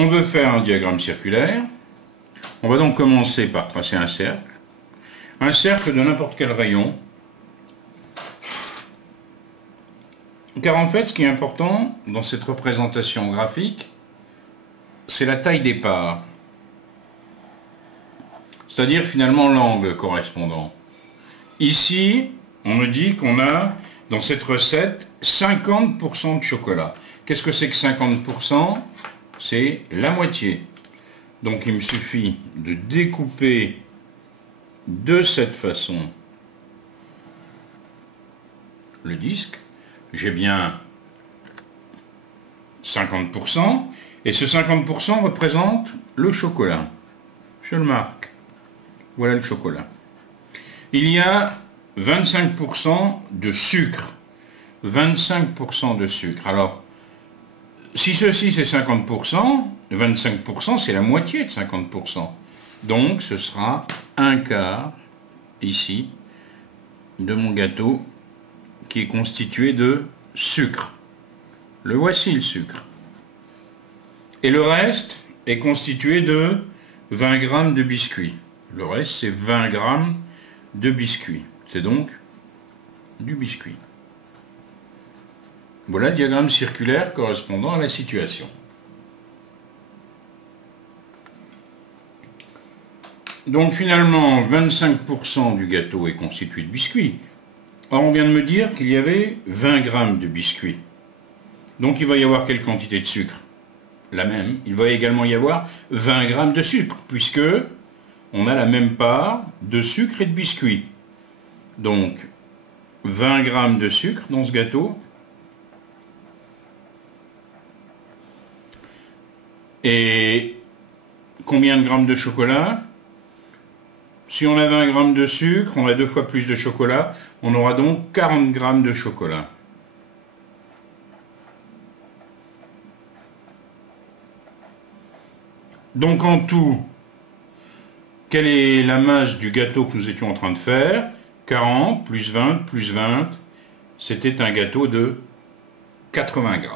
On veut faire un diagramme circulaire. On va donc commencer par tracer un cercle. Un cercle de n'importe quel rayon. Car en fait, ce qui est important dans cette représentation graphique, c'est la taille des parts. C'est-à-dire finalement l'angle correspondant. Ici, on me dit qu'on a, dans cette recette, 50% de chocolat. Qu'est-ce que c'est que 50%? C'est la moitié. Donc il me suffit de découper de cette façon le disque. J'ai bien 50%. Et ce 50% représente le chocolat. Je le marque. Voilà le chocolat. Il y a 25% de sucre. 25% de sucre. Alors, si ceci c'est 50%, 25% c'est la moitié de 50%. Donc ce sera un quart, ici, de mon gâteau qui est constitué de sucre. Le voici le sucre. Et le reste est constitué de 20 g de biscuit. Le reste c'est 20 g de biscuit. C'est donc du biscuit. Voilà le diagramme circulaire correspondant à la situation. Donc finalement, 25% du gâteau est constitué de biscuits. Or, on vient de me dire qu'il y avait 20 g de biscuits. Donc il va y avoir quelle quantité de sucre? La même. Il va également y avoir 20 g de sucre, puisque on a la même part de sucre et de biscuits. Donc 20 g de sucre dans ce gâteau. Et combien de grammes de chocolat? Si on a 20 g de sucre, on a 2 fois plus de chocolat, on aura donc 40 g de chocolat. Donc en tout, quelle est la masse du gâteau que nous étions en train de faire? 40 plus 20 plus 20, c'était un gâteau de 80 g.